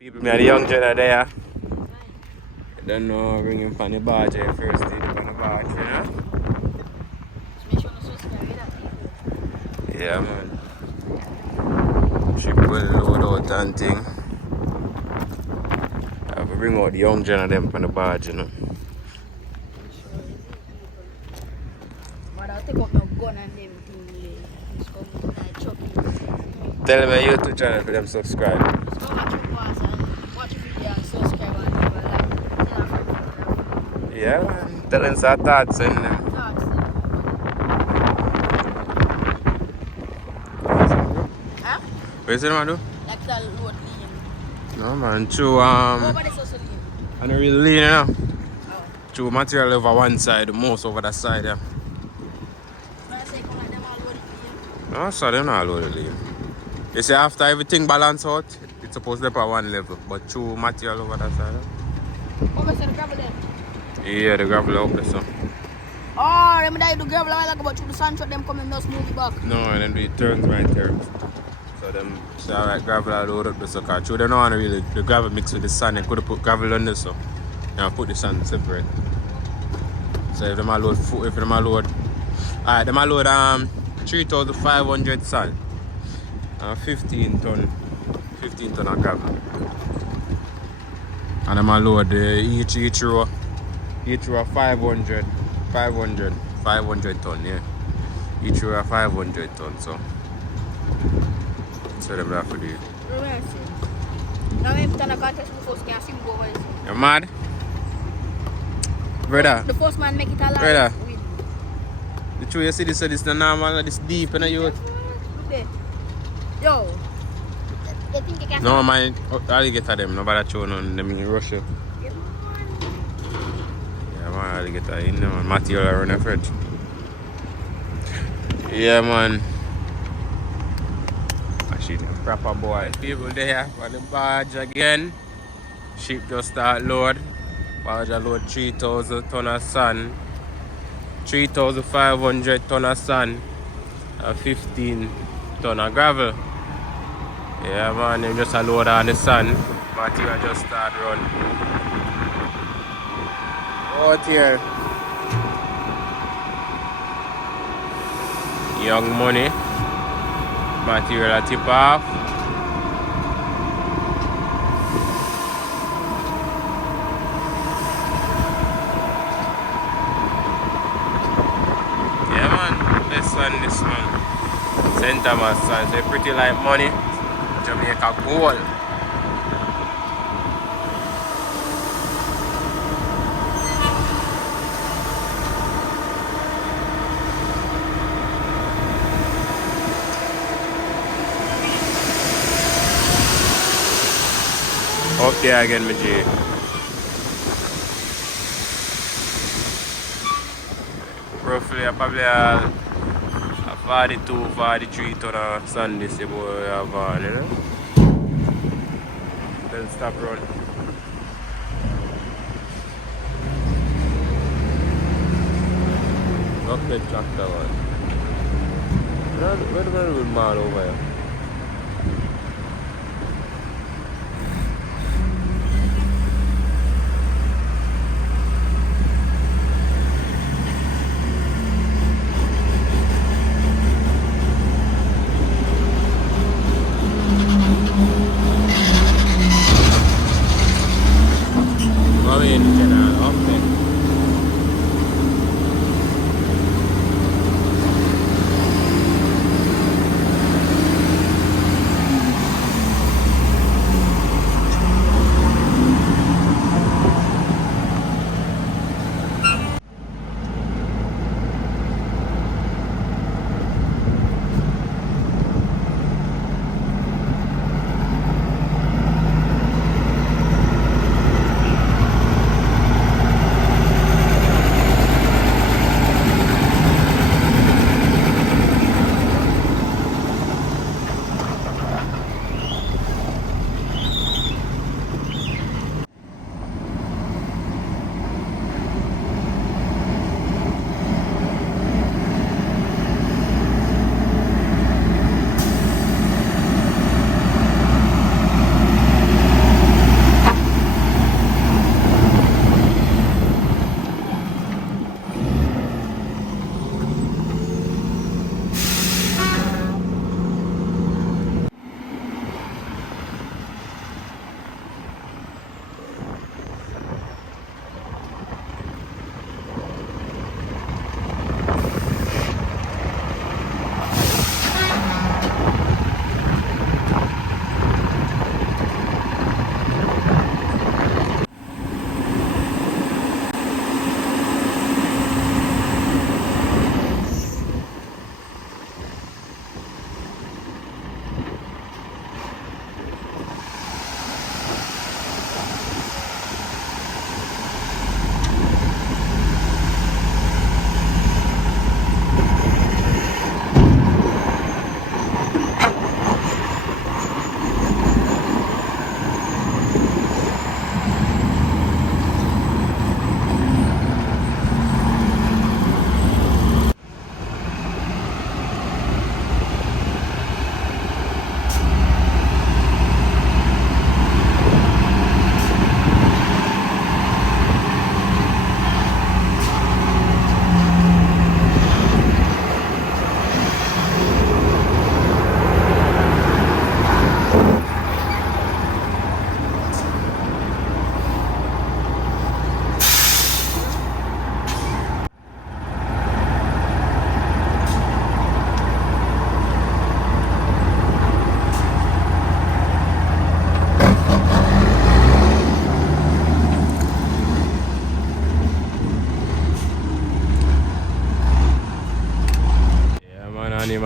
People, me are the young Jenna there. I don't know, bring him from the barge first, take him from the barge, you know? Make sure you subscribe to that people. Yeah, man. She will load out and thing. I will bring out the young Jenna them from the barge, you know? But I'll take up my gun and them thing. Just come with that chop. Tell them my YouTube channel for them subscribe. Just come and chop us and watch the video and subscribe and leave a like. Tell a friend. Yeah, man. Tell them some thoughts in them. Thoughts. Huh? What you say, man, do? Like that load lean. No, man. True, Nobody's also lean. I don't really lean, you know? Oh. True material over one side, most over that side, yeah. When I say come like them all load it lean. No, so they're not loaded lean. You see, after everything balance out, it's supposed to be at one level, but true material over that side, yeah. Come and say the gravel there. Yeah, the gravel up there, so. Oh, remember that you do gravel a while ago, but through the sun truck them come and just move it back. No, and then do it turns right there. So them say alright, gravel I load up the so car. True, they don't want to really the gravel mix with the sand. They could have put gravel on this, so now put the sand separate. So if them a load alright, them a load 3,500 sand and 15 ton of gravel. And them a load each row 500 ton, yeah. Each row 500 ton, so them have to do it. Now I'm put on a contest before you can see me go over this. You mad? Brother. The first man make it alive. Brother. Win. The truth you see this, so this is the normal, this deep in the youth. Okay. Yo. They think you can No man, I'll get at them, nobody show none, them in Russia. Yeah, Yeah man, I'll get at in man, material around the fridge. Yeah man. Proper boy. People there on the barge again. Ship just start load. Barge load 3,000 ton of sand. 3,500 ton of sand. And 15 ton of gravel. Yeah man, they just load on the sand. Material just start run. Out here. Young money. Material tip off. Yeah man, this one. St. Thomas son, so pretty like money. Jamaica gold. Up there again, my G. Roughly, probably a 42, 43 ton of sand this boy have on, you know? Then stop running. Not the tractor one. Where do I do marl over here?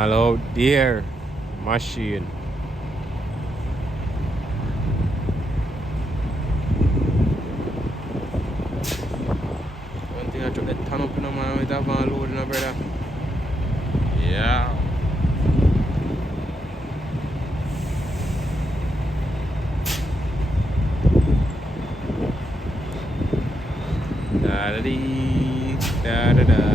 all out there. Machine. One thing I took the ton up in the man with that van loading, brother. Yeah. Da da dee, da da da.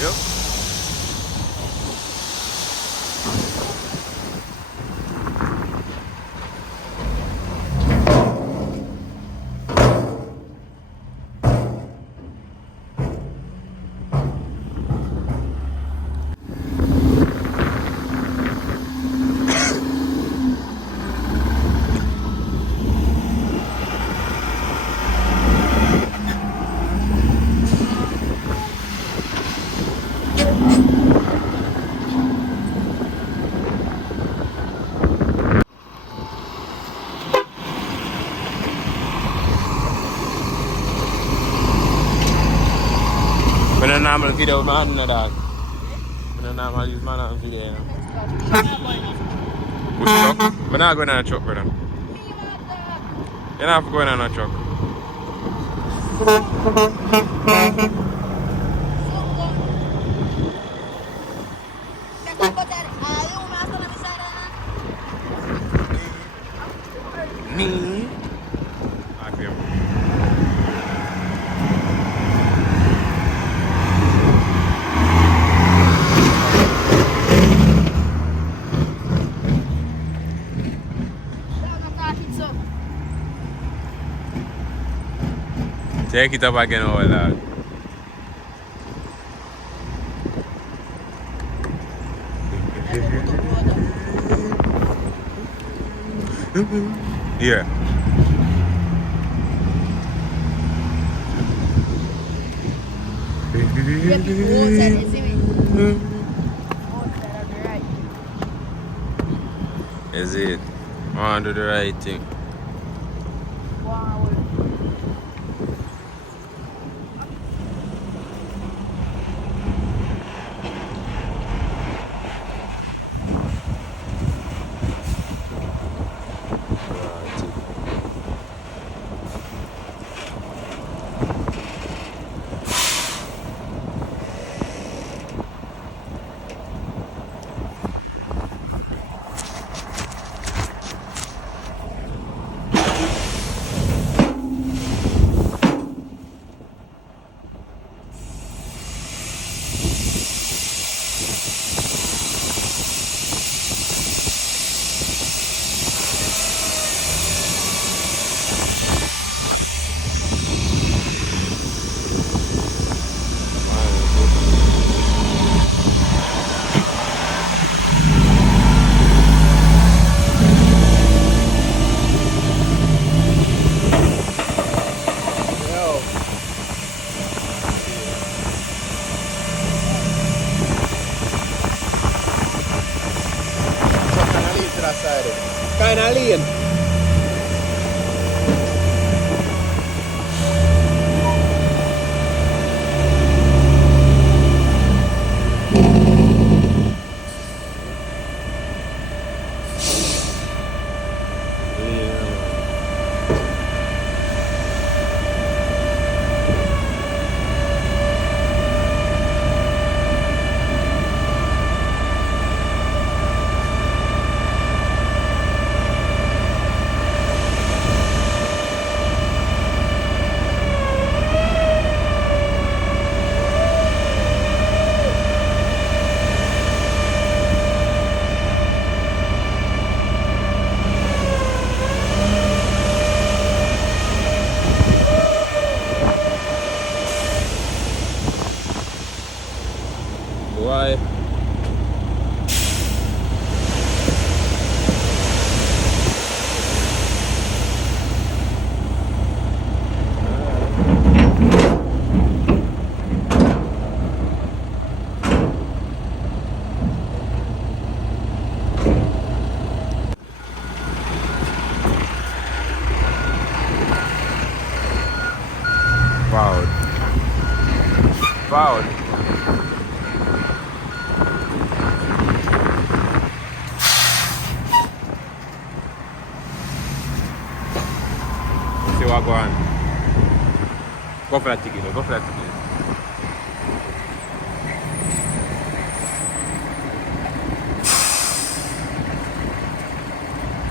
Yep. When a normal video with my hand in the dog. When a normal use my hand video, you know. Which truck? We're not going on a truck, brother. You're not going on a truck. Me. I feel. Take it up again, all that. Yeah. Is it? I want to do the right thing. Wow. in a lane. Why? Wow. Wow. See what go on. Go for that ticket, go for that ticket.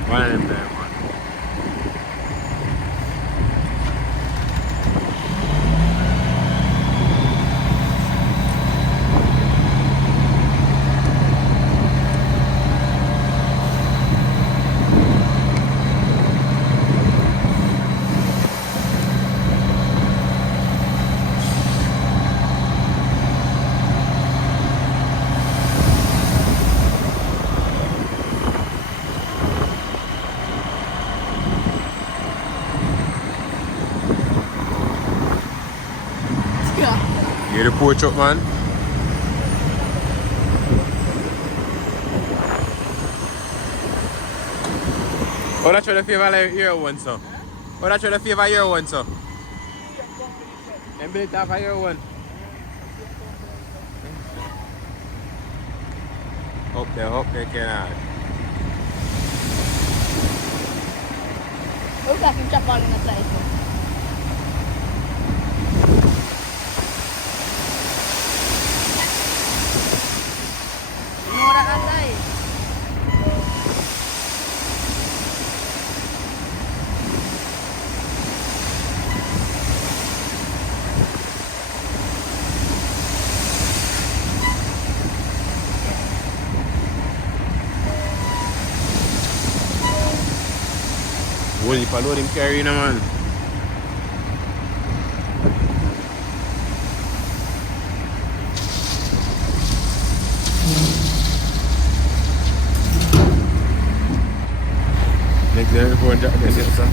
One of them there, man. You hear the porch up, man? Oh, that's what the favor like your one, sir. Oh, that's what the favor your one, sir. And build it off of your one. Okay, can Looks like you chop all in the side. Mura alay. Holy palo him carry naman. Next day before Jack gets it, sir.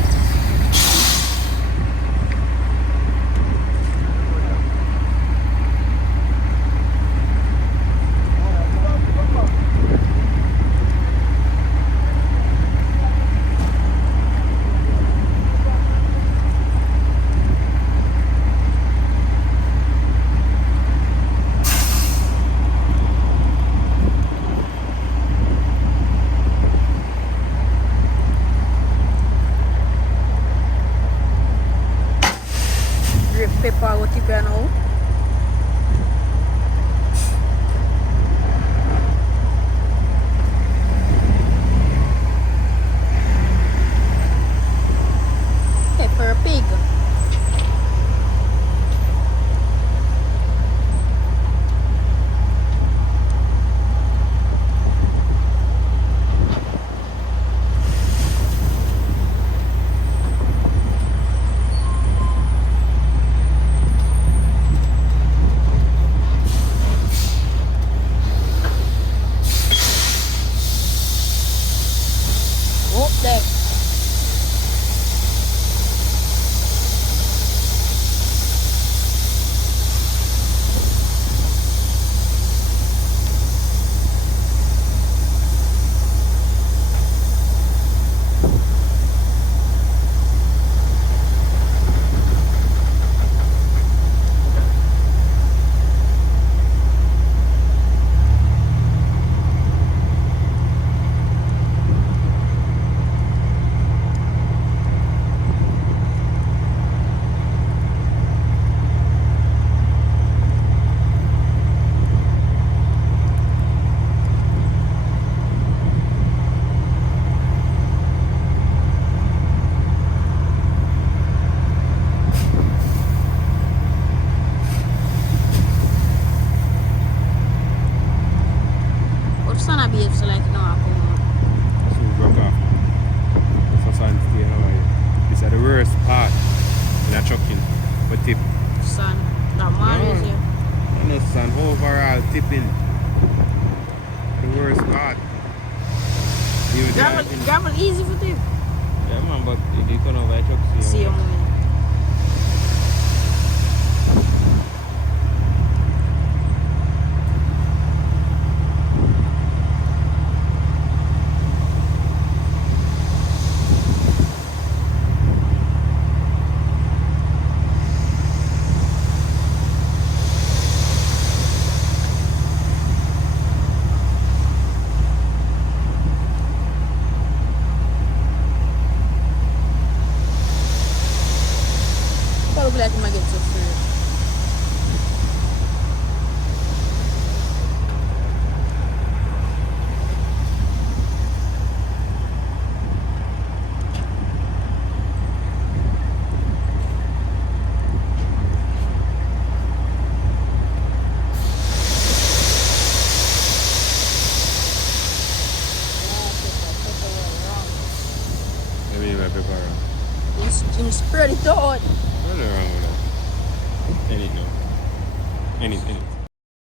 overall tipping. The worst part. Even Gravel easy for tip. yeah man, but you can over a truck See you, man. Look like I'm gonna get so free. Maybe you might be wrong. You spread it out. Nothing wrong with that. Anything.